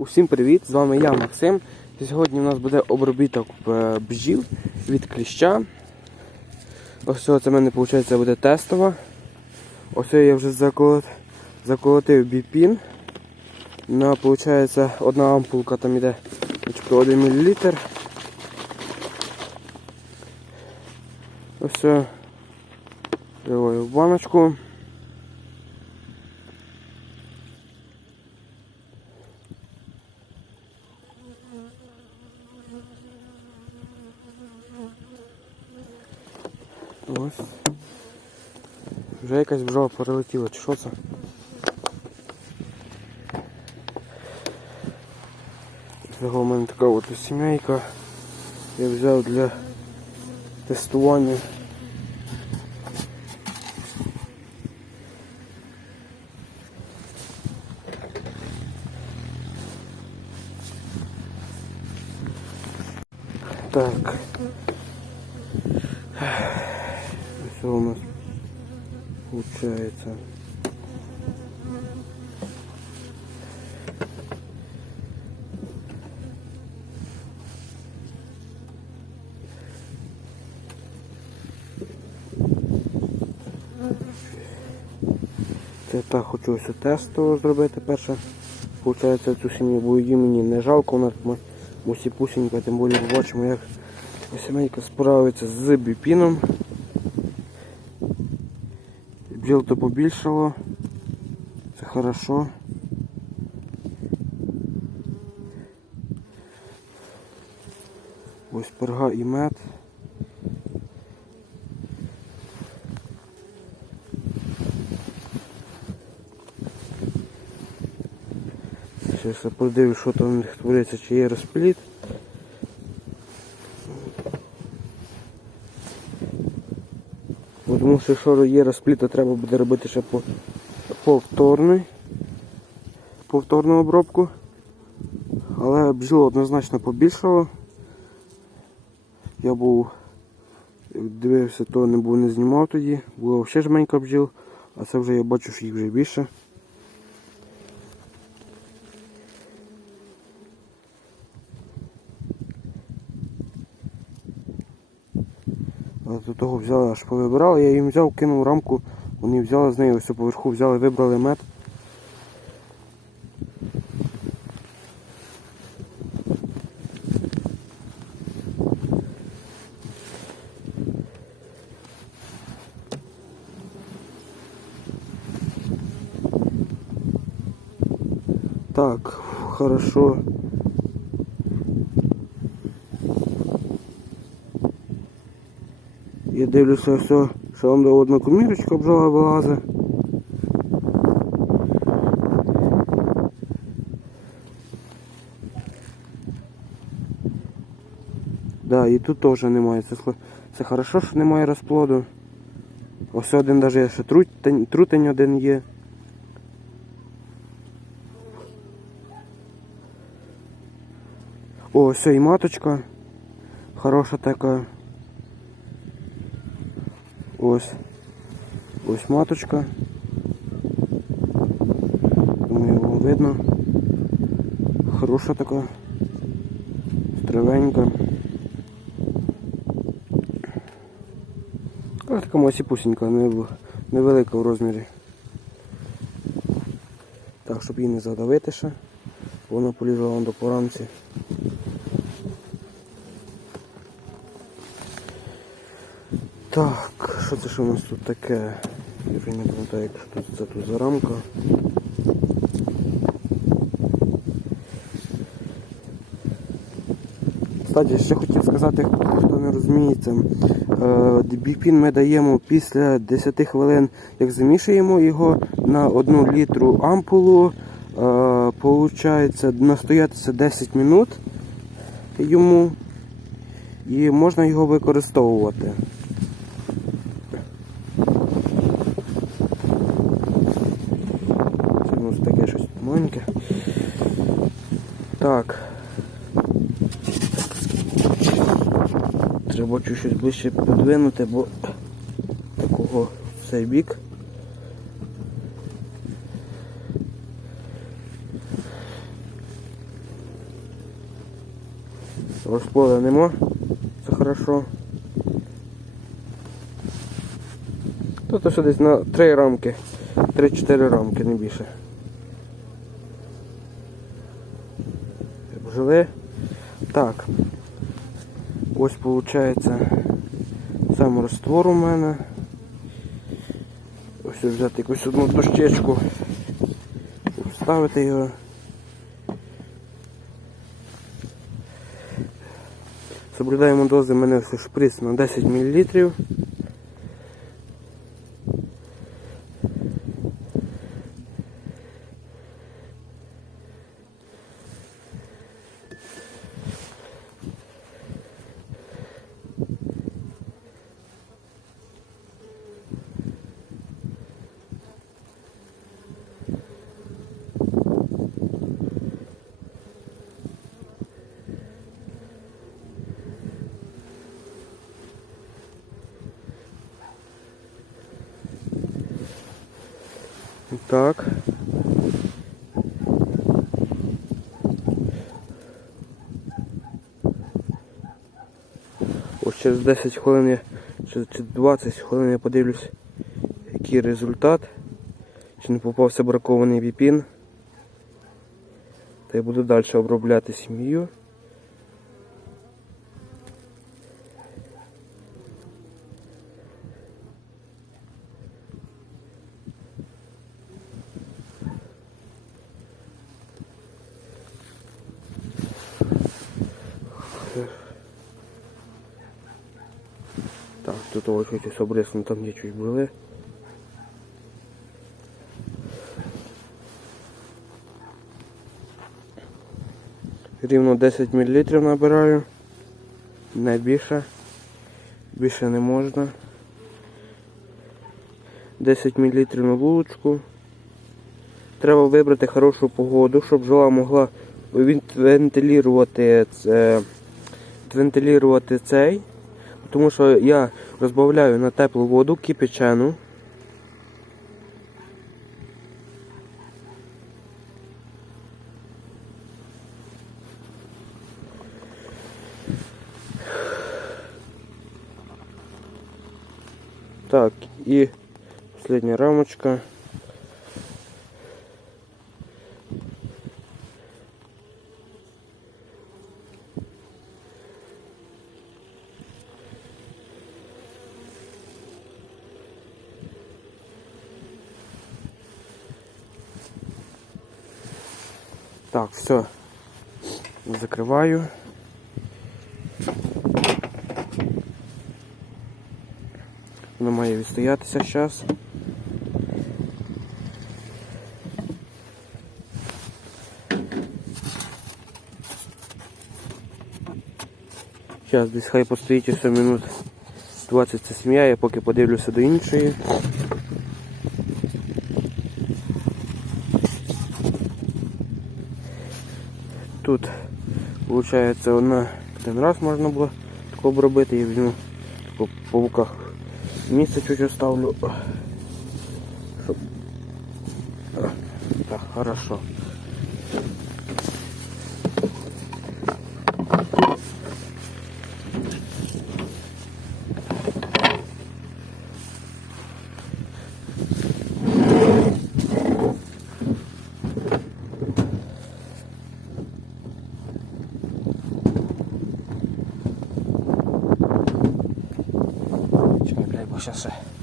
Усім привіт! З вами я, Максим. Сьогодні у нас буде обробіток е, бджіл від кліща. Ось це в мене виходить буде тестова. Ось я вже заколот... заколотив біпін. На, виходить, одна ампулка там йде начебто 1 мл. Ось. Вливаю в баночку. Ось. Вже якась бджола прилетіла, чи що це? Всього в мене така от сімейка. Я взяв для тестування. Так. Все у нас получается. Це так хочу ось тестово зробити перше. Получається цю сім'ю, бо її мені не жалко, вона там усі пусенька, тим більше побачимо, як сімейка справиться з біпіном. Бджіл то побільшало. Це хорошо. Ось перга і мед. Зараз я подивлюсь, що там у них твориться, чи є розпліт. Тому що що є розпліт, то треба буде робити ще по- повторний, повторну обробку. Але бджіло однозначно побільшало. Я був дивився, то не був не знімав тоді, було взагалі жменька бджіл, а це вже я бачу, що їх вже більше. Але до того взяли, аж повибирали, я їм взяв, кинув рамку, вони взяли з неї, ось поверху взяли, вибрали мед. Так, хорошо. Я дивлюся все, що вам до одна комірочка бджола вилазить. Да, і тут теж немає. Це, це хорошо, що немає розплоду. Ось один навіть ще трутень, трутень один є. О, ось і маточка. Хороша така. Ось. Ось маточка. Думаю, його видно. Хороша така. Тривенька. Ось така масіпусенька, не- невелика в розмірі. Так, щоб її не задавити ще. Вона полізла вон до поранці. Так, що це що у нас тут таке? Я вже не пам'ятаю, що тут це тут за рамка. Кстати, ще хотів сказати, хто не розуміється. Е, Біпін ми даємо після 10 хвилин, як замішуємо його на 1 літру ампулу. Е, Получається настоятися 10 минут йому і можна його використовувати. Це у нас таке щось маленьке. Так. Чуть щось ближче подвинути, бо такого цей бік. Розпола нема. Це хорошо. Тут ще десь на 3 рамки. 3-4 рамки, не більше. Обжили. Так. Ось виходить сам розтвор у мене. Ось взяти якусь одну дощечку, вставити його. Соблюдаємо дози, мене все шприц на 10 мл. Так. Ось через 10 хвилин я, чи чи 20 хвилин я подивлюсь, який результат. Чи не попався бракований біпін. Та я буду далі обробляти сім'ю. Так, тут ось щось обрисно, там є чуть були. Рівно 10 мл набираю. Не більше. Більше не можна. 10 мл на вулочку. Треба вибрати хорошу погоду, щоб бджола могла вен- вентилювати, це, вентилювати цей. Тому що я розбавляю на теплу воду кипячену. Так, і последня рамочка. Так, все. Закриваю. Воно має відстоятися зараз. Зараз десь хай постоїть ще минут 20 ця сім'я, я поки подивлюся до іншої. Тут виходить одна один раз можна було тако обробити і візьму по пауках. місце чуть оставлю. Щоб... Так, хорошо. Чекай, бо ще ще.